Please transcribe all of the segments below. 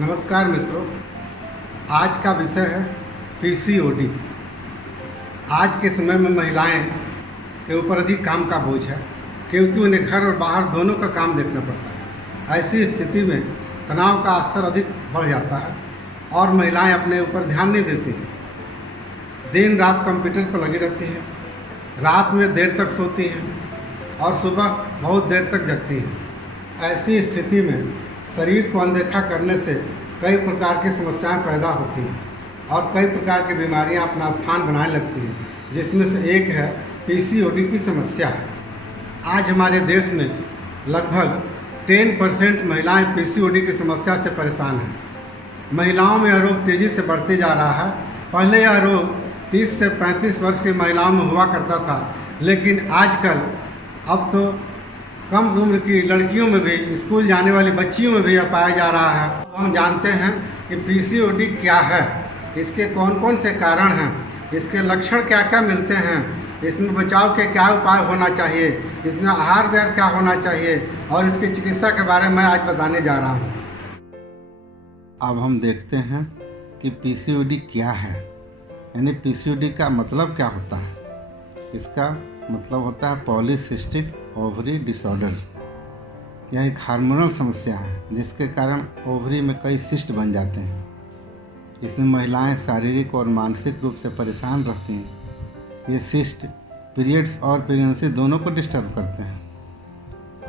नमस्कार मित्रों, आज का विषय है पीसीओडी। आज के समय में महिलाएं के ऊपर अधिक काम का बोझ है, क्योंकि उन्हें घर और बाहर दोनों का काम देखना पड़ता है। ऐसी स्थिति में तनाव का स्तर अधिक बढ़ जाता है और महिलाएं अपने ऊपर ध्यान नहीं देती हैं। दिन रात कंप्यूटर पर लगी रहती हैं, रात में देर तक सोती हैं और सुबह बहुत देर तक जगती हैं। ऐसी स्थिति में शरीर को अनदेखा करने से कई प्रकार की समस्याएं पैदा होती हैं और कई प्रकार की बीमारियां अपना स्थान बनाने लगती हैं, जिसमें से एक है पीसीओडी की समस्या। आज हमारे देश में लगभग 10% महिलाएं पीसीओडी की समस्या से परेशान हैं। महिलाओं में यह रोग तेज़ी से बढ़ते जा रहा है। पहले यह रोग 30 से 35 वर्ष की महिलाओं में हुआ करता था, लेकिन आजकल अब तो कम उम्र की लड़कियों में भी, स्कूल जाने वाली बच्चियों में भी यह पाया जा रहा है। हम जानते हैं कि पीसीओडी क्या है, इसके कौन कौन से कारण हैं, इसके लक्षण क्या क्या मिलते हैं, इसमें बचाव के क्या उपाय होना चाहिए, इसमें आहार विहार क्या होना चाहिए और इसकी चिकित्सा के बारे में आज बताने जा रहा हूँ। अब हम देखते हैं कि पीसीओडी क्या है, यानी पीसीओडी का मतलब क्या होता है। इसका मतलब होता है पॉलीसिस्टिक ओवरी डिसऑर्डर। यह एक हार्मोनल समस्या है जिसके कारण ओवरी में कई सिस्ट बन जाते हैं। इसमें महिलाएं शारीरिक और मानसिक रूप से परेशान रहती हैं। ये सिस्ट पीरियड्स और प्रेगनेंसी दोनों को डिस्टर्ब करते हैं।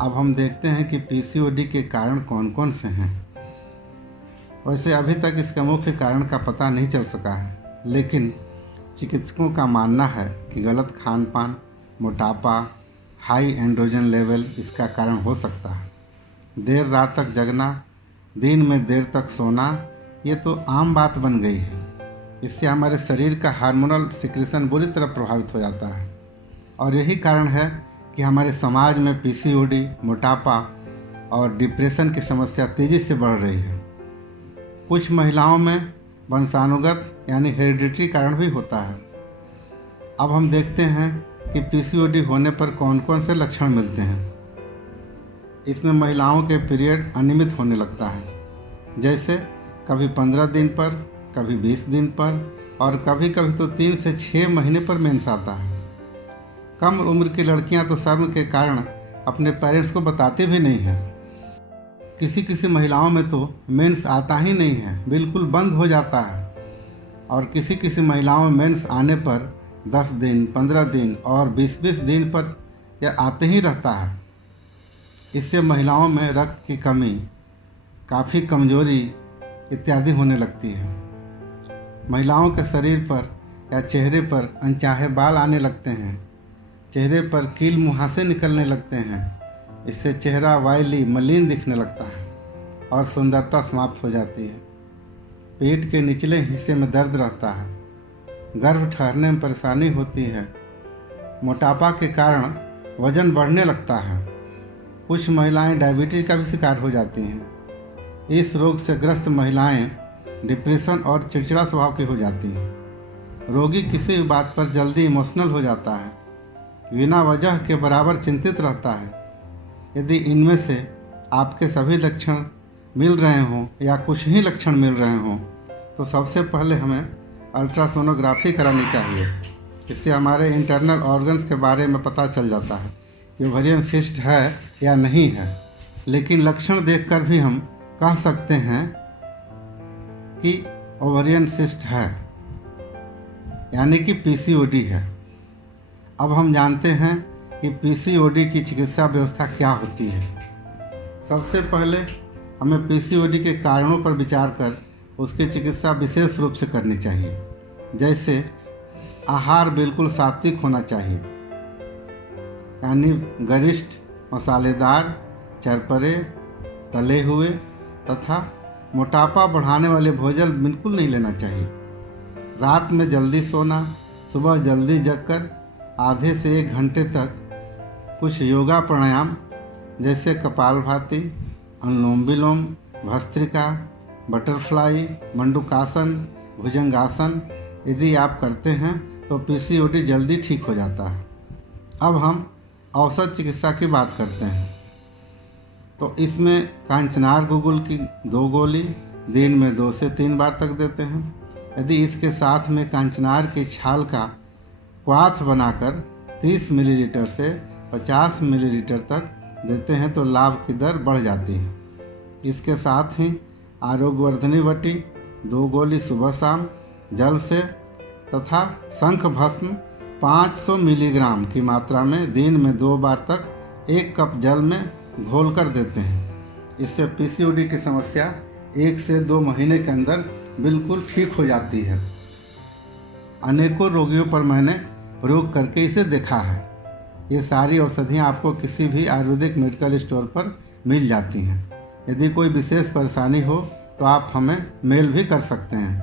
अब हम देखते हैं कि पीसीओडी के कारण कौन कौन से हैं। वैसे अभी तक इसका मुख्य कारण का पता नहीं चल सका है, लेकिन चिकित्सकों का मानना है कि गलत खान पान, मोटापा, हाई एंड्रोजन लेवल इसका कारण हो सकता है। देर रात तक जगना, दिन में देर तक सोना, ये तो आम बात बन गई है। इससे हमारे शरीर का हार्मोनल सिक्रेशन बुरी तरह प्रभावित हो जाता है और यही कारण है कि हमारे समाज में पीसीओडी, मोटापा और डिप्रेशन की समस्या तेज़ी से बढ़ रही है। कुछ महिलाओं में वंशानुगत यानी हेरिडिटरी कारण भी होता है। अब हम देखते हैं कि पीसीओडी होने पर कौन कौन से लक्षण मिलते हैं। इसमें महिलाओं के पीरियड अनियमित होने लगता है, जैसे कभी 15 दिन पर, कभी 20 दिन पर और कभी कभी तो 3 से 6 महीने पर मेंस आता है। कम उम्र की लड़कियां तो शर्म के कारण अपने पेरेंट्स को बताती भी नहीं हैं। किसी किसी महिलाओं में तो मेंस आता ही नहीं है, बिल्कुल बंद हो जाता है और किसी किसी महिलाओं में मेंस आने पर 10 दिन, 15 दिन और 20-20 दिन पर यह आते ही रहता है। इससे महिलाओं में रक्त की कमी, काफ़ी कमजोरी इत्यादि होने लगती है। महिलाओं के शरीर पर या चेहरे पर अनचाहे बाल आने लगते हैं, चेहरे पर कील मुहासे निकलने लगते हैं। इससे चेहरा वायली, मलिन दिखने लगता है और सुंदरता समाप्त हो जाती है। पेट के निचले हिस्से में दर्द रहता है, गर्भ ठहरने में परेशानी होती है। मोटापा के कारण वजन बढ़ने लगता है। कुछ महिलाएं डायबिटीज का भी शिकार हो जाती हैं। इस रोग से ग्रस्त महिलाएं डिप्रेशन और चिड़चिड़ा स्वभाव की हो जाती हैं। रोगी किसी भी बात पर जल्दी इमोशनल हो जाता है, बिना वजह के बराबर चिंतित रहता है। यदि इनमें से आपके सभी लक्षण मिल रहे हों या कुछ ही लक्षण मिल रहे हों तो सबसे पहले हमें अल्ट्रासोनोग्राफी करानी चाहिए। इससे हमारे इंटरनल ऑर्गन्स के बारे में पता चल जाता है कि ओवेरियन सिस्ट है या नहीं है। लेकिन लक्षण देखकर भी हम कह सकते हैं कि ओवेरियन सिस्ट है, यानी कि पीसीओडी है। अब हम जानते हैं कि पीसीओडी की चिकित्सा व्यवस्था क्या होती है। सबसे पहले हमें पीसीओडी के कारणों पर विचार कर उसकी चिकित्सा विशेष रूप से करनी चाहिए। जैसे आहार बिल्कुल सात्विक होना चाहिए, यानी गरिष्ठ, मसालेदार, चरपरे, तले हुए तथा मोटापा बढ़ाने वाले भोजन बिल्कुल नहीं लेना चाहिए। रात में जल्दी सोना, सुबह जल्दी जगकर आधे से 1 घंटे तक कुछ योगा प्राणायाम जैसे कपालभाति, अनुलोम विलोम, भस्त्रिका, बटरफ्लाई, मंडूकासन, भुजंगासन यदि आप करते हैं तो पीसीओडी जल्दी ठीक हो जाता है। अब हम औषध चिकित्सा की बात करते हैं तो इसमें कांचनार गुगुल की 2 गोली दिन में 2 से 3 बार तक देते हैं। यदि इसके साथ में कंचनार की छाल का क्वाथ बनाकर 30 मिलीलीटर से 50 मिलीलीटर तक देते हैं तो लाभ की दर बढ़ जाती है। इसके साथ ही आरोग्यवर्धनी वटी 2 गोली सुबह शाम जल से तथा शंख भस्म 500 मिलीग्राम की मात्रा में दिन में 2 बार तक 1 कप जल में घोलकर देते हैं। इससे पीसीओडी की समस्या 1 से 2 महीने के अंदर बिल्कुल ठीक हो जाती है। अनेकों रोगियों पर मैंने प्रयोग करके इसे देखा है। ये सारी औषधियाँ आपको किसी भी आयुर्वेदिक मेडिकल स्टोर पर मिल जाती हैं। यदि कोई विशेष परेशानी हो तो आप हमें मेल भी कर सकते हैं।